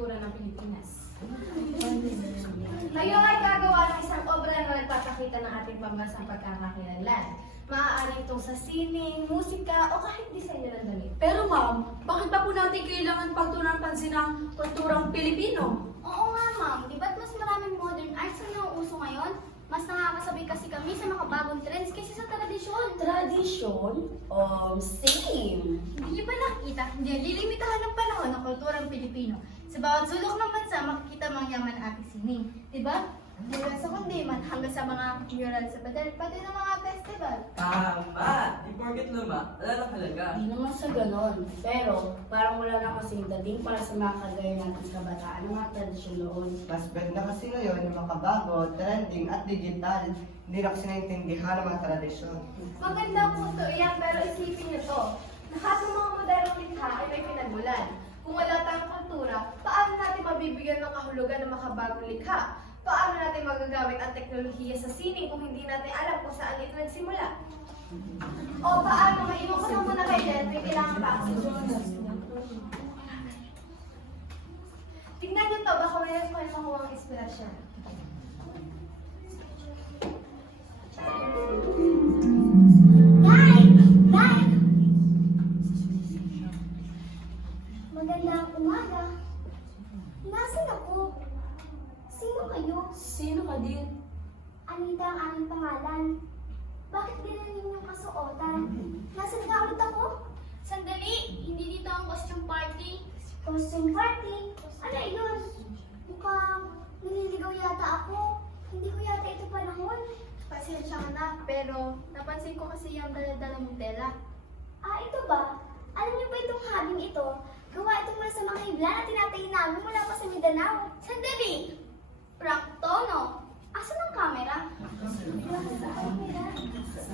kultura ng Pilipinas. Ngayon ay gagawa ng isang obra na nagpapakita ng ating pambansang pagkakakilanlan. Maaari itong sa sining, musika, o kahit disenyo ng damit. Pero ma'am, bakit pa po natin kailangan pagtunan pansin ang kulturang Pilipino? Oo nga ma'am, di ba't mas maraming modern arts ang nauuso ngayon? Mas nakakasabay kasi kami sa mga bagong trends kaysa sa tradisyon. Tradisyon? Same. Hindi niyo ba nakita? Hindi lilimitahan ng panahon ng kulturang Pilipino. Sa bawat sulok ng bansa, makikita mga yaman ng ating sining. Di ba? Mula sa kundiman hanggang sa mga mural sa pader, pati ng mga festival. Tama! Di porket luma, wala lang halaga. Di naman sa ganon. Pero parang wala na kasing dating para sa mga kagaya natin sa kabataan ng mga tradisyon noon. Mas ganda kasi ngayon yung makabago, trending at digital. Hindi na kasi naintindihan ang mga tradisyon. Magandang punto iyan, pero isipin niyo to. Lahat ng mga modernong likha ay may pinagmulan. Kung wala tayong kultura, paano natin mabibigyan ng kahulugan ng makabagong likha? Paano natin magagamit ang teknolohiya sa sining kung hindi natin alam kung saan ito nagsimula? O paano maiwan ko na muna kay Jen, may kailangan pa ang susunod. Tingnan niyo to, baka mayroon kayo makuha ang inspirasyon. Guys! Magandang umaga. Nasaan ako? Sino kayo? Sino ka din? Anita ang aming pangalan. Bakit ganyan yung kasuotan? Nasaan nga ulit ako? Sandali! Hindi dito ang costume party. Costume party? Ano yun? Mukhang nililigaw yata ako. Hindi ko yata ito panahon. Pasensya ka na, pero napansin ko kasi yung dala-dala mong tela. Ah, ito ba? Alam niyo ba itong habing ito? Gawa itong mula sa mga hibla na tinatay namin mula pa sa Mindanao. Sandali! Prank to, no? Asan ang camera?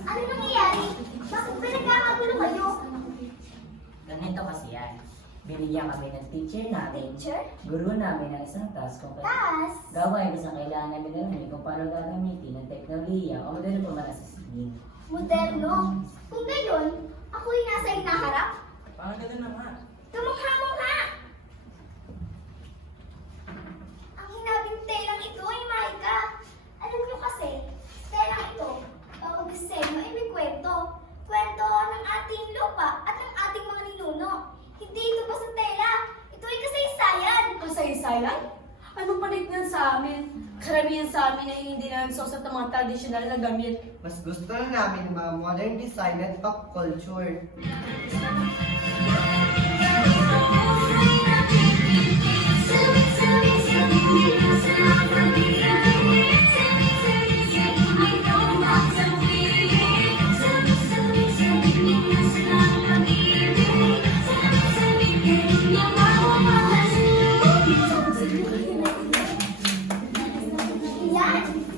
Ano nangyayari? Bakit pinagkakagulo kayo? Ganito kasi yan. Binigyan kami ng teacher namin, Teacher? guru namin ng isang task kung Tas? gawain kasi kailangan namin alamin kung paano gagamitin ng teknolohiya o modelo pa man sa singing. Moderno? Kung gayon, ako'y nasa hinaharap? Parang gano'n na nga. Kamukha-mukha! Ang hinabing telang ito ay Maika. Alam niyo kasi, telang ito, bawag disenyo ay may kwento. Kwento ng ating lupa at ng ating mga ninuno. Hindi ito basta tela. Ito ay kasaysayan. Kasaysayan? Anong panignan sa amin? Karamihan sa amin ay hindi na nagsusot ng mga tradisyonal na gamit. Mas gusto na namin yung mga modern design at pop culture.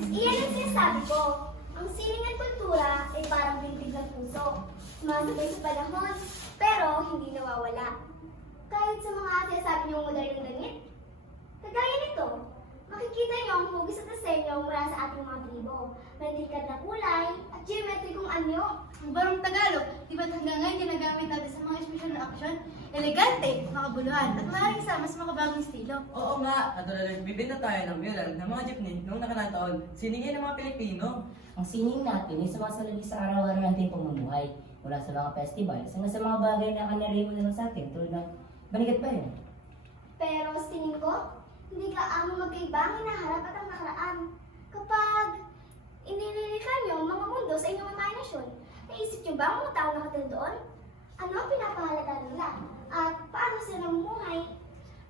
Iyan ang sinasabi ko. Ang sining at kultura ay parang bintig ng puso. Sumasabay sa panahon, pero hindi nawawala. Kahit sa mga sinasabi niyong modernong damit, kagaya nito, makikita niyo ang hugis at disenyo mula sa ating mga tribo. May delikad na kulay at geometrikong anyo. Ang barong Tagalog, di ba't hanggang ngayon ginagamit natin sa mga special na action? Elegante, makabuluhan, at maaaring sa mas makabagong estilo. Oo nga, katulad bibenta tayo ng mural ng mga jeepney noong nakaraang taon. Siningin ng mga Pilipino. Ang sining natin ay sumasalabi sa araw-araw natin pamumuhay. Mula sa mga festival, hanggang sa mga bagay na kanarimo na lang sa atin tulad ng banigat pa rin. Pero sa tingin ko, hindi ka amo magkaiba ang hinaharap at ang nakaraan. Kapag inililikan niyo ang mga mundo sa inyong imahinasyon, naisip niyo ba ang mga tao nakatira doon? Ano ang pinapahalaga nila? At paano sila namumuhay?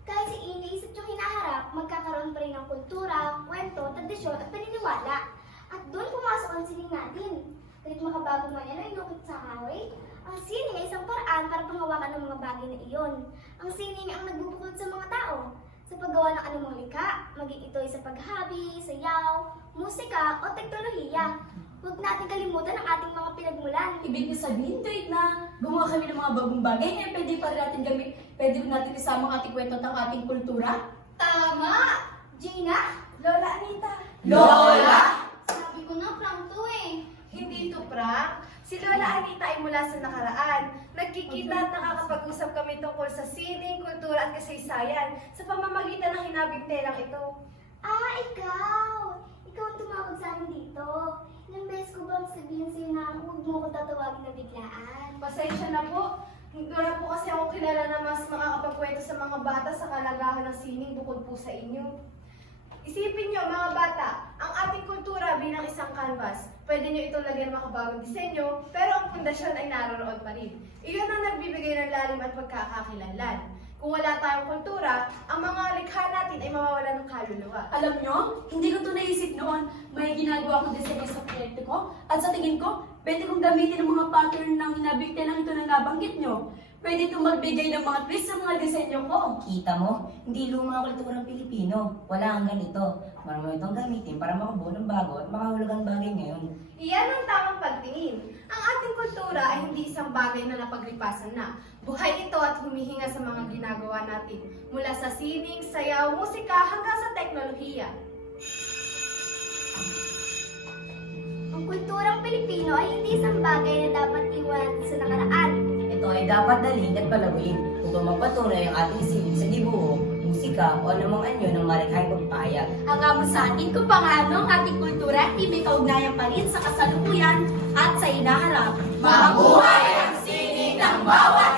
Kahit sa iniisip niyong hinaharap, magkakaroon pa rin ng kultura, kwento, tradisyon at paniniwala. At doon pumasok ang sining natin. Kahit makabago man yan ay inukit sa kahoy, ang sining ay isang paraan para panghawakan ng mga bagay na iyon. Ang sining ang nagbubukod sa mga tao sa paggawa ng anumang likha, maging ito ay sa paghabi, sayaw, musika o teknolohiya. Huwag natin kalimutan ang ating mga pinagmulan. Ibig sabihin, Trade, na gumawa kami ng mga bagong bagay, eh pwede pa rin natin gamit, pwede natin isama ang ating kwento at ang ating kultura. Tama! Gina? Lola Anita, Lola! Sabi ko na, prank to eh. hindi ito prank. Si Lola Anita ay mula sa nakaraan. Nagkikita at nakakapag-usap kami tungkol sa sining, kultura at kasaysayan sa pamamagitan ng hinabigtelang ito. Ah, ikaw! Ikaw ang tumawag sa akin dito. Ilang beses ko bang sabihin sa'yo na huwag mo ko tatawagin na biglaan? Pasensya na po. Wala po kasi ako kilala na mas makakapagkwento sa mga bata sa kalagahan ng sining bukod po sa inyo. Isipin nyo mga bata, ang ating kultura bilang isang canvas. Pwede nyo itong lagyan ng makabagong disenyo, pero ang pundasyon ay naroon pa rin. Iyon ang nagbibigay ng lalim at pagkakakilanlan. Kung wala tayong kultura, ang mga likha natin ay mawawala ng kaluluwa. Alam nyo, hindi ko ito naisip noon. May ginagawa akong disenyo sa proyekto ko. At sa tingin ko, pwede kong gamitin ang mga pattern ng hinabigte ng ito na nabanggit nyo. Pwede itong magbigay ng mga twist sa mga disenyo ko. Kita mo, hindi luma ang kulturang Pilipino. Wala ang ganito. Marami itong gamitin para makabuo ng bago at makahulugang bagay ngayon. Iyan ang tamang pagtingin. Ang ating kultura ay hindi isang bagay na napaglipasan na. Buhay ito at humihinga sa mga ginagawa natin. Mula sa sining, sayaw, musika hanggang sa teknolohiya. Ang kulturang Pilipino ay hindi isang bagay na dapat iwan sa nakaraan. Ito ay dapat dalhin at palaguin upang magpatunay ang ating sining sa dibuho, musika o anumang anyo ng marikhaing pagpahayag. Ang amo sa atin kung paano ang ating kultura ay may kaugnayan pa rin sa kasalukuyan at sa inaharap. Mabuhay ang sining ng bawat